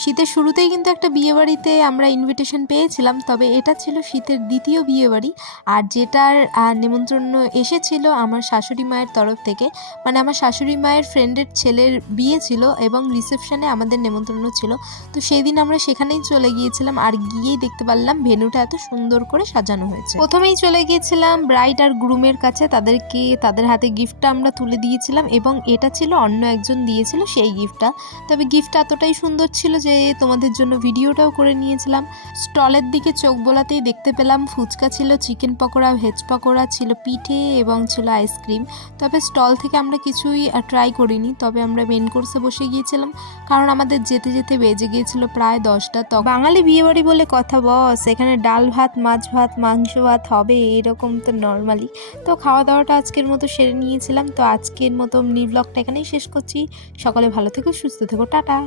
শীতের শুরুতেই কিন্তু একটা বিয়েবাড়িতে আমরা ইনভিটেশন পেয়েছিলাম, তবে এটা ছিল শীতের দ্বিতীয় বিয়েবাড়ি। আর যেটার নেমন্ত্রণ এসেছিল আমার শাশুড়ি মায়ের তরফ থেকে, মানে আমার শাশুড়ি মায়ের ফ্রেন্ডের ছেলের বিয়ে ছিল এবং রিসেপশনে আমাদের নেমন্ত্রণও ছিল। তো সেই দিন আমরা সেখানেই চলে গিয়েছিলাম, আর গিয়েই দেখতে পারলাম ভেন্যুটা এত সুন্দর করে সাজানো হয়েছে। প্রথমেই চলে গিয়েছিলাম ব্রাইড আর গ্রুমের কাছে, তাদের হাতে গিফটটা আমরা তুলে দিয়েছিলাম এবং এটা ছিল অন্য একজন দিয়েছিল সেই গিফটটা। তবে গিফটটা এতটাই সুন্দর ছিল যে তোমাদের জন্য ভিডিওটাও করে নিয়েছিলাম। স্টলের দিকে চোখ বোলাতেই দেখতে পেলাম ফুচকা ছিল, চিকেন পকোড়া, ভেজ পকোড়া ছিল, পিঠে এবং ছিল আইসক্রিম। তবে স্টল থেকে আমরা কিছুই ট্রাই করিনি, তবে আমরা মেন কোর্সে বসে গিয়েছিলাম, কারণ আমাদের যেতে যেতে বেজে গিয়েছিল প্রায় 10টা। তো বাঙালি বিয়েবাড়ি বলে কথা বস, এখানে ডাল ভাত, মাছ ভাত, মাংস ভাত হবে এরকম তো নর্মালি। তো খাওয়া দাওয়াটা আজকের মতো সেরে নিয়েছিলাম। তো আজকের মতো মিনি ব্লগটা এখানেই শেষ করছি। সকলে ভালো থেকো, সুস্থ থেকো, টাটা।